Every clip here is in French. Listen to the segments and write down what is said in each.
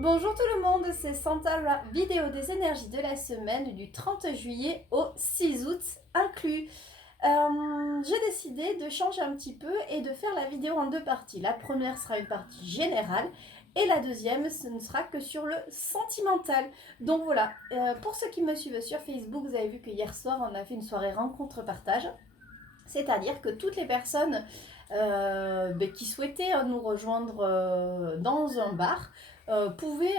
Bonjour tout le monde, c'est Santara, vidéo des énergies de la semaine du 30 juillet au 6 août inclus. J'ai décidé de changer un petit peu et de faire la vidéo en deux parties. La première sera une partie générale et la deuxième, ce ne sera que sur le sentimental. Donc voilà, pour ceux qui me suivent sur Facebook, vous avez vu que hier soir, on a fait une soirée rencontre-partage. C'est-à-dire que toutes les personnes qui souhaitaient nous rejoindre dans un bar pouvaient...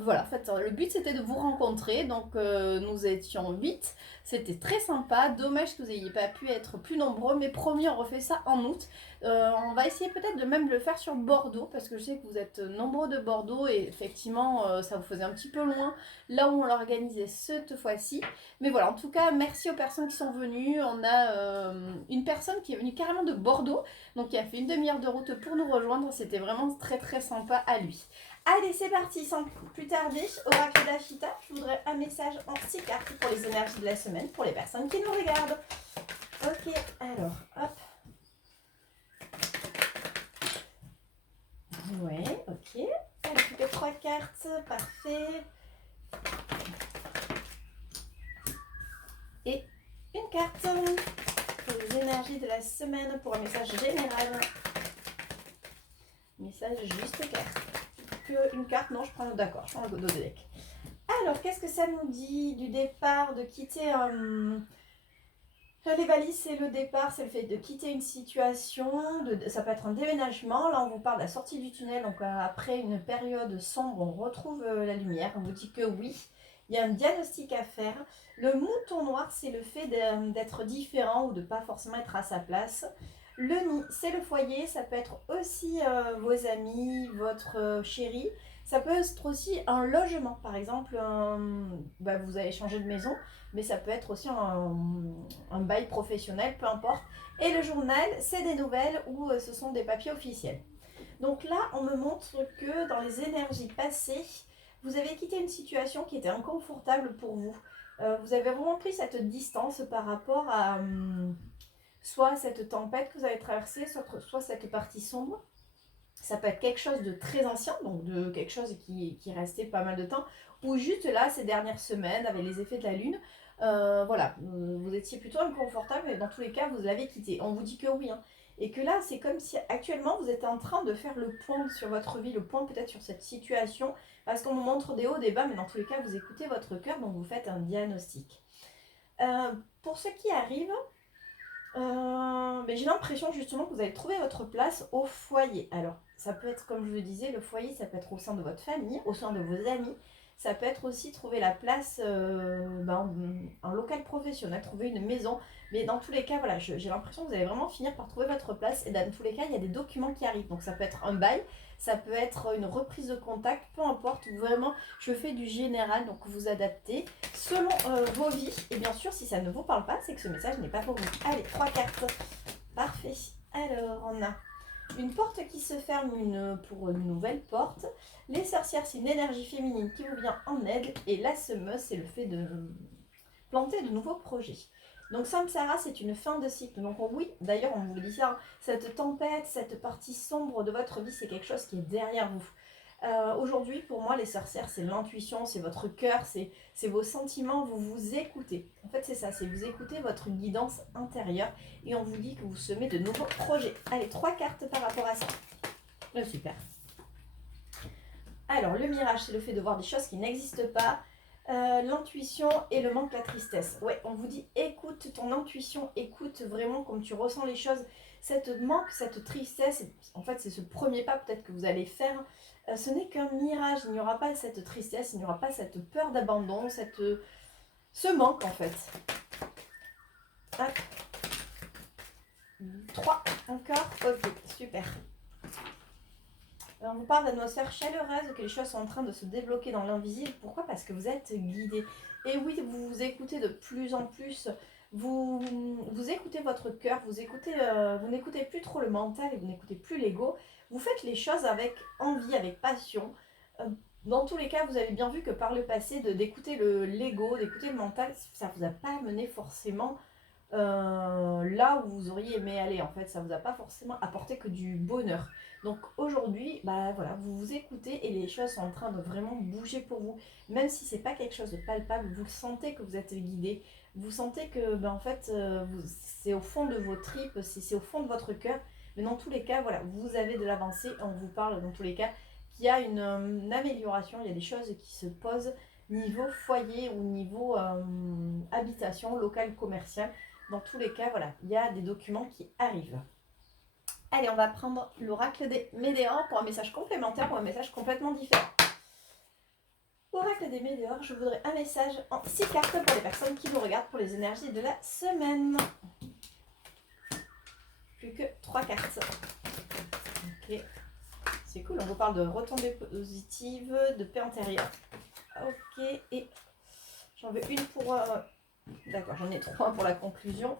voilà, en fait, le but c'était de vous rencontrer. Donc nous étions 8. C'était très sympa. Dommage que vous n'ayez pas pu être plus nombreux. Mais promis, on refait ça en août. On va essayer peut-être de même le faire sur Bordeaux. Parce que je sais que vous êtes nombreux de Bordeaux. Et effectivement, ça vous faisait un petit peu loin là où on l'organisait cette fois-ci. Mais voilà, en tout cas, merci aux personnes qui sont venues. On a une personne qui est venue carrément de Bordeaux, donc qui a fait une demi-heure de route pour nous rejoindre. C'était vraiment très très sympa à lui. Allez, c'est parti, sans plus tarder, Oracle d'Ashita, je voudrais un message en 6 cartes pour les énergies de la semaine, pour les personnes qui nous regardent. Ok, alors, hop. Ouais, ok. Alors, plus que 3 cartes, parfait. Et une carte pour les énergies de la semaine pour un message général. Message juste clair. Que une carte, non, je prends d'accord, je prends le deck. Alors, qu'est-ce que ça nous dit du départ, de quitter les valises, c'est le départ, c'est le fait de quitter une situation, ça peut être un déménagement. Là, on vous parle de la sortie du tunnel, donc après une période sombre, on retrouve la lumière. On vous dit que oui, il y a un diagnostic à faire. Le mouton noir, c'est le fait d'être différent ou de ne pas forcément être à sa place. Le nid, c'est le foyer, ça peut être aussi vos amis, votre chéri. Ça peut être aussi un logement, par exemple, vous avez changé de maison, mais ça peut être aussi un bail professionnel, peu importe. Et le journal, c'est des nouvelles ou ce sont des papiers officiels. Donc là, on me montre que dans les énergies passées, vous avez quitté une situation qui était inconfortable pour vous. Vous avez vraiment pris cette distance par rapport à soit cette tempête que vous avez traversée, soit cette partie sombre. Ça peut être quelque chose de très ancien, donc de quelque chose qui restait pas mal de temps, ou juste là, ces dernières semaines, avec les effets de la lune, vous étiez plutôt inconfortable, mais dans tous les cas, vous l'avez quitté. On vous dit que oui, hein. Et que là, c'est comme si actuellement, vous êtes en train de faire le point sur votre vie, le point peut-être sur cette situation, parce qu'on vous montre des hauts, des bas, mais dans tous les cas, vous écoutez votre cœur, donc vous faites un diagnostic. Pour ceux qui arrivent, j'ai l'impression justement que vous allez trouver votre place au foyer. Alors, ça peut être, comme je le disais, le foyer, ça peut être au sein de votre famille, au sein de vos amis. Ça peut être aussi trouver la place, un local professionnel, trouver une maison. Mais dans tous les cas, voilà, j'ai l'impression que vous allez vraiment finir par trouver votre place. Et dans tous les cas, il y a des documents qui arrivent. Donc ça peut être un bail, ça peut être une reprise de contact, peu importe. Vraiment, je fais du général, donc vous adaptez selon vos vies. Et bien sûr, si ça ne vous parle pas, c'est que ce message n'est pas pour vous. Allez, 3 cartes. Parfait. Alors, on a une porte qui se ferme pour une nouvelle porte. Les sorcières, c'est une énergie féminine qui vous vient en aide. Et la semeuse, c'est le fait de planter de nouveaux projets. Donc Samsara, c'est une fin de cycle. Donc oui, d'ailleurs, on vous dit ça, cette tempête, cette partie sombre de votre vie, c'est quelque chose qui est derrière vous. Aujourd'hui, pour moi, les sorcières, c'est l'intuition, c'est votre cœur, c'est vos sentiments, vous vous écoutez. En fait, c'est ça, c'est vous écoutez votre guidance intérieure et on vous dit que vous semez de nouveaux projets. Allez, 3 cartes par rapport à ça. Super. Alors, le mirage, c'est le fait de voir des choses qui n'existent pas. L'intuition et le manque, la tristesse. Ouais, on vous dit écoute ton intuition, écoute vraiment comme tu ressens les choses. Cette manque, cette tristesse, en fait, c'est ce premier pas peut-être que vous allez faire. Ce n'est qu'un mirage, il n'y aura pas cette tristesse, il n'y aura pas cette peur d'abandon, ce manque en fait. Hop. 3 encore, ok, super. On vous parle d'atmosphère chaleureuse, que les choses sont en train de se débloquer dans l'invisible. Pourquoi? Parce que vous êtes guidé. Et oui, vous vous écoutez de plus en plus. Vous écoutez votre cœur, vous n'écoutez plus trop le mental et vous n'écoutez plus l'ego. Vous faites les choses avec envie, avec passion. Dans tous les cas, vous avez bien vu que par le passé, d'écouter l'ego, d'écouter le mental, ça ne vous a pas mené forcément là où vous auriez aimé aller. En fait, ça vous a pas forcément apporté que du bonheur. Donc aujourd'hui, bah voilà, vous vous écoutez et les choses sont en train de vraiment bouger pour vous. Même si c'est pas quelque chose de palpable, vous sentez que vous êtes guidé. Vous sentez que, ben, en fait, c'est au fond de vos tripes, c'est au fond de votre cœur. Mais dans tous les cas, voilà, vous avez de l'avancée. On vous parle dans tous les cas qu'il y a une amélioration. Il y a des choses qui se posent niveau foyer ou niveau habitation, local, commercial. Dans tous les cas, voilà, il y a des documents qui arrivent. Allez, on va prendre l'oracle des Médéors pour un message complémentaire ou un message complètement différent. Oracle des Médéors, je voudrais un message en 6 cartes pour les personnes qui nous regardent pour les énergies de la semaine. Plus que 3 cartes. Ok, c'est cool, on vous parle de retombées positives, de paix intérieure. Ok, et j'en veux une pour... D'accord, j'en ai 3 pour la conclusion.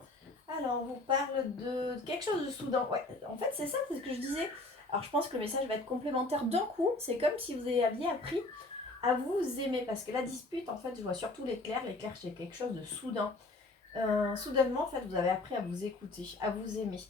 Alors, on vous parle de quelque chose de soudain. Ouais, en fait, c'est ça, c'est ce que je disais. Alors, je pense que le message va être complémentaire d'un coup. C'est comme si vous aviez appris à vous aimer. Parce que la dispute, en fait, je vois surtout l'éclair. L'éclair, c'est quelque chose de soudain. Soudainement, en fait, vous avez appris à vous écouter, à vous aimer.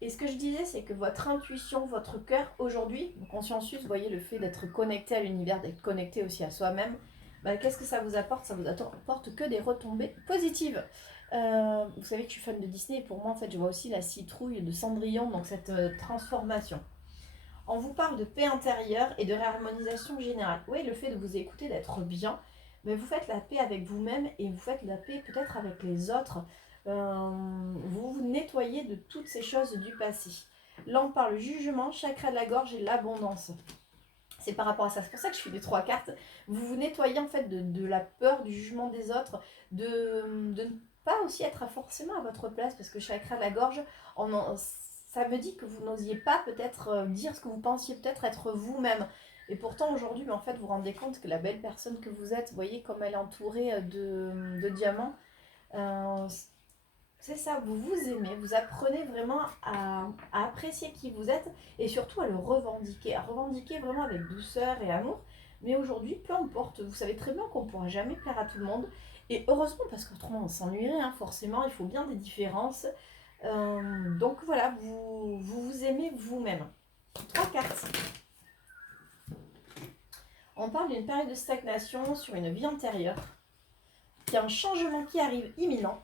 Et ce que je disais, c'est que votre intuition, votre cœur, aujourd'hui, consciencieux, vous voyez, le fait d'être connecté à l'univers, d'être connecté aussi à soi-même, bah, qu'est-ce que ça vous apporte? Ça vous apporte que des retombées positives. Vous savez que je suis fan de Disney et pour moi, en fait, je vois aussi la citrouille de Cendrillon, donc cette transformation. On vous parle de paix intérieure et de réharmonisation générale. Oui, le fait de vous écouter, d'être bien, mais vous faites la paix avec vous-même et vous faites la paix peut-être avec les autres. Vous vous nettoyez de toutes ces choses du passé. Là, on parle jugement, chakra de la gorge et l'abondance. C'est par rapport à ça. C'est pour ça que je fais les 3 cartes. Vous vous nettoyez en fait de la peur, du jugement des autres, de ne pas aussi être forcément à votre place, parce que chakra de la gorge, ça me dit que vous n'osiez pas peut-être dire ce que vous pensiez peut-être être vous-même. Et pourtant aujourd'hui, en fait, vous vous rendez compte que la belle personne que vous êtes, vous voyez comme elle est entourée de diamants, euh, c'est ça, vous vous aimez, vous apprenez vraiment à apprécier qui vous êtes et surtout à revendiquer vraiment avec douceur et amour. Mais aujourd'hui, peu importe, vous savez très bien qu'on ne pourra jamais plaire à tout le monde. Et heureusement, parce qu'autrement on s'ennuierait, hein, forcément, il faut bien des différences. Donc voilà, vous aimez vous-même. 3 cartes. On parle d'une période de stagnation sur une vie antérieure. Il y a un changement qui arrive imminent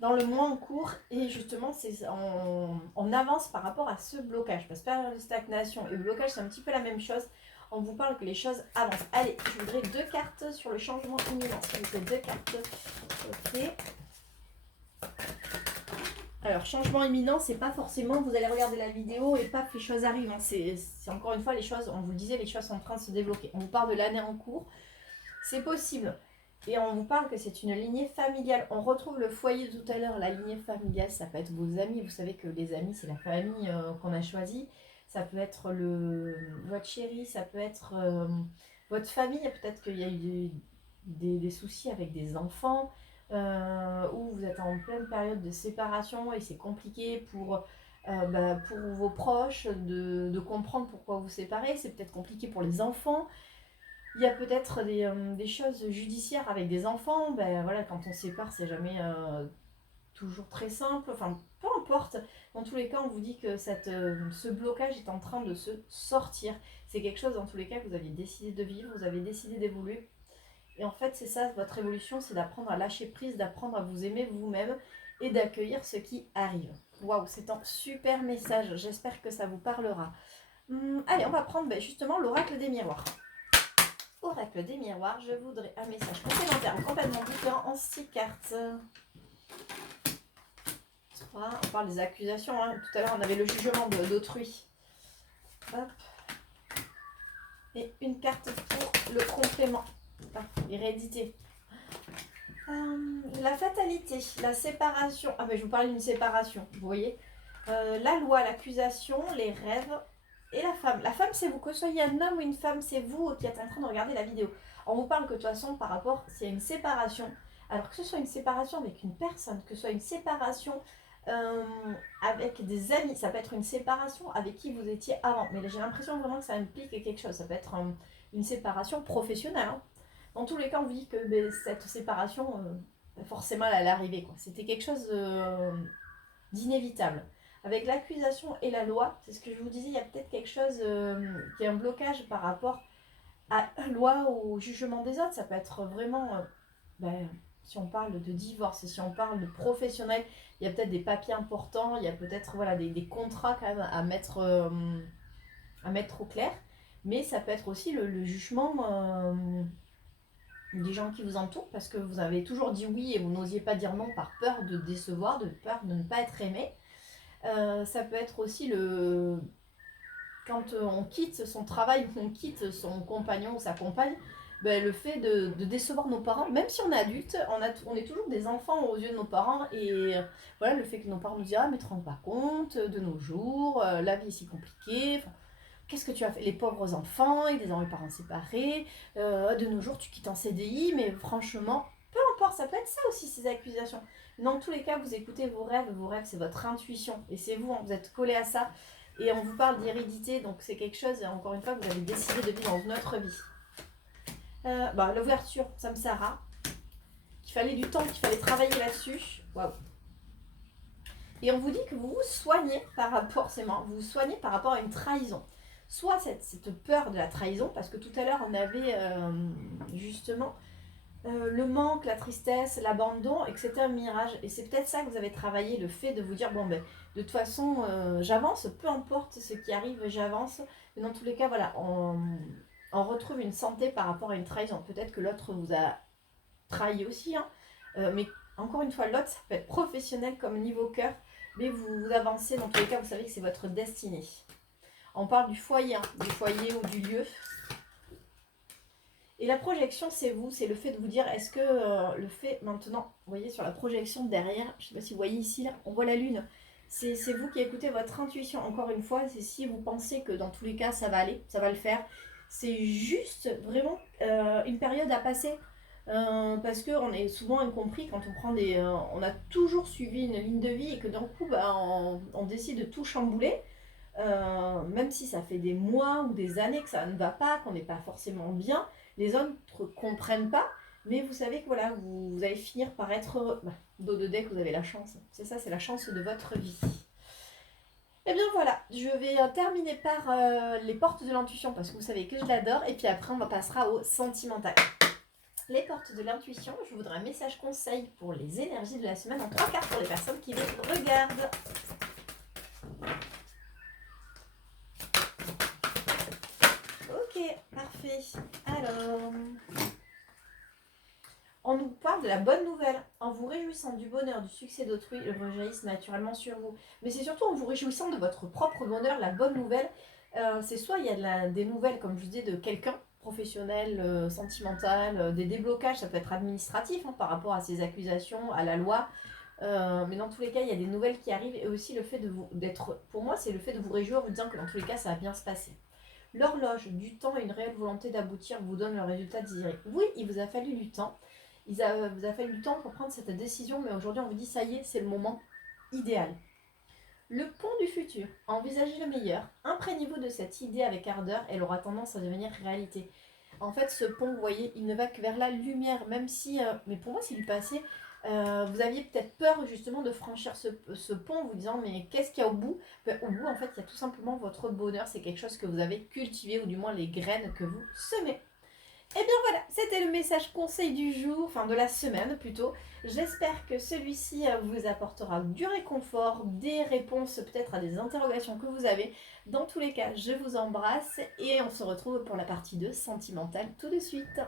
dans le mois en cours et justement on avance par rapport à ce blocage parce que période de stagnation et le blocage c'est un petit peu la même chose. On vous parle que les choses avancent. Allez, je voudrais 2 cartes sur le changement imminent. S'il vous plaît, 2 cartes. Ok. Alors, changement imminent, c'est pas forcément vous allez regarder la vidéo et paf, les choses arrivent. Hein. C'est encore une fois les choses, on vous le disait, les choses sont en train de se débloquer. On vous parle de l'année en cours. C'est possible. Et on vous parle que c'est une lignée familiale. On retrouve le foyer de tout à l'heure. La lignée familiale, ça peut être vos amis. Vous savez que les amis, c'est la famille qu'on a choisie. Ça peut être votre chéri, ça peut être votre famille. Peut-être qu'il y a eu des soucis avec des enfants. Ou vous êtes en pleine période de séparation et c'est compliqué pour vos proches de comprendre pourquoi vous séparez. C'est peut-être compliqué pour les enfants. Il y a peut-être des choses judiciaires avec des enfants. Ben voilà, quand on se sépare, c'est jamais toujours très simple. Enfin, peu importe. Dans tous les cas, on vous dit que ce blocage est en train de se sortir. C'est quelque chose, dans tous les cas, que vous aviez décidé de vivre, vous avez décidé d'évoluer. Et en fait, c'est ça, votre évolution, c'est d'apprendre à lâcher prise, d'apprendre à vous aimer vous-même et d'accueillir ce qui arrive. Waouh, c'est un super message. J'espère que ça vous parlera. Allez, on va prendre justement l'oracle des miroirs. Oracle des miroirs, je voudrais un message complémentaire complètement différent en 6 cartes. 3, on parle des accusations. Hein. Tout à l'heure, on avait le jugement d'autrui. Hop. Et une carte pour le complément. L'hérédité. La fatalité, la séparation. Ah, mais je vous parlais d'une séparation, vous voyez. La loi, l'accusation, les rêves. Et la femme. La femme, c'est vous. Que ce soyez un homme ou une femme, c'est vous qui êtes en train de regarder la vidéo. On vous parle que de toute façon, par rapport, s'il y a une séparation, alors que ce soit une séparation avec une personne, que ce soit une séparation avec des amis, ça peut être une séparation avec qui vous étiez avant. Mais j'ai l'impression vraiment que ça implique quelque chose. Ça peut être une séparation professionnelle. Hein. Dans tous les cas, on vous dit que cette séparation, forcément à l'arrivée, quoi. C'était quelque chose d'inévitable. Avec l'accusation et la loi, c'est ce que je vous disais, il y a peut-être quelque chose qui est un blocage par rapport à la loi ou au jugement des autres. Ça peut être vraiment, ben, si on parle de divorce, si on parle de professionnel, il y a peut-être des papiers importants, il y a peut-être voilà, des contrats quand même à mettre au clair. Mais ça peut être aussi le jugement des gens qui vous entourent parce que vous avez toujours dit oui et vous n'osiez pas dire non par peur de décevoir, de peur de ne pas être aimé. Ça peut être aussi quand on quitte son travail, on quitte son compagnon ou sa compagne, ben, le fait de décevoir nos parents, même si on est adulte, on est toujours des enfants aux yeux de nos parents. Et voilà, le fait que nos parents nous disent ah, mais tu te rends pas compte de nos jours, la vie est si compliquée. Enfin, qu'est-ce que tu as fait? Les pauvres enfants, ils ont les parents séparés, de nos jours tu quittes en CDI, mais franchement, peu importe, ça peut être ça aussi ces accusations. Dans tous les cas, vous écoutez vos rêves c'est votre intuition, et c'est vous, hein, vous êtes collé à ça, et on vous parle d'hérédité, donc c'est quelque chose, encore une fois, que vous avez décidé de vivre dans une autre vie. L'ouverture, ça me sert à, qu'il fallait du temps, qu'il fallait travailler là-dessus, waouh. Et on vous dit que vous vous soignez par rapport, vous vous soignez par rapport à une trahison. Soit cette peur de la trahison, parce que tout à l'heure on avait justement le manque, la tristesse, l'abandon, et que c'était un mirage. Et c'est peut-être ça que vous avez travaillé, le fait de vous dire, bon ben, de toute façon, j'avance, peu importe ce qui arrive, j'avance. Mais dans tous les cas, voilà, on retrouve une santé par rapport à une trahison. Peut-être que l'autre vous a trahi aussi, hein, mais encore une fois, l'autre, ça peut être professionnel comme niveau cœur, mais vous avancez, dans tous les cas, vous savez que c'est votre destinée. On parle du foyer, hein, du foyer ou du lieu. Et la projection, c'est vous, c'est le fait de vous dire, est-ce que le fait maintenant, vous voyez sur la projection derrière, je ne sais pas si vous voyez ici, là, on voit la lune. C'est vous qui écoutez votre intuition. Encore une fois, c'est si vous pensez que dans tous les cas, ça va aller, ça va le faire. C'est juste vraiment une période à passer. Parce qu'on est souvent incompris quand on prend on a toujours suivi une ligne de vie et que d'un coup, bah, on décide de tout chambouler. Même si ça fait des mois ou des années que ça ne va pas, qu'on n'est pas forcément bien, les autres ne comprennent pas, mais vous savez que voilà, vous allez finir par être heureux. Bah, dos de deck, vous avez la chance. C'est ça, c'est la chance de votre vie. Et bien voilà, je vais terminer par les portes de l'intuition parce que vous savez que je l'adore. Et puis après, on passera au sentimental. Les portes de l'intuition, je voudrais un message conseil pour les énergies de la semaine en 3 cartes pour les personnes qui me regardent. Ok, parfait. Alors, on nous parle de la bonne nouvelle. En vous réjouissant du bonheur, du succès d'autrui, ils rejaillissent naturellement sur vous. Mais c'est surtout en vous réjouissant de votre propre bonheur, la bonne nouvelle. C'est soit il y a des nouvelles, comme je vous disais, de quelqu'un, professionnel, sentimental, des déblocages, ça peut être administratif hein, par rapport à ces accusations, à la loi. Mais dans tous les cas, il y a des nouvelles qui arrivent et aussi le fait d'être, pour moi, c'est le fait de vous réjouir, vous disant que dans tous les cas, ça va bien se passer. L'horloge du temps et une réelle volonté d'aboutir vous donne le résultat désiré. Oui, il vous a fallu du temps. Vous a fallu du temps pour prendre cette décision, mais aujourd'hui on vous dit ça y est, c'est le moment idéal. Le pont du futur. Envisagez le meilleur. Imprégnez-vous de cette idée avec ardeur, elle aura tendance à devenir réalité. En fait, ce pont, vous voyez, il ne va que vers la lumière, même si, mais pour moi, c'est du passé. Vous aviez peut-être peur justement de franchir ce pont, vous disant mais qu'est-ce qu'il y a au bout? Au bout, en fait, il y a tout simplement votre bonheur. C'est quelque chose que vous avez cultivé, ou du moins les graines que vous semez. Et bien voilà, c'était le message conseil du jour, enfin de la semaine plutôt. J'espère que celui-ci vous apportera du réconfort, des réponses peut-être à des interrogations que vous avez. Dans tous les cas, je vous embrasse et on se retrouve pour la partie 2 sentimentale tout de suite.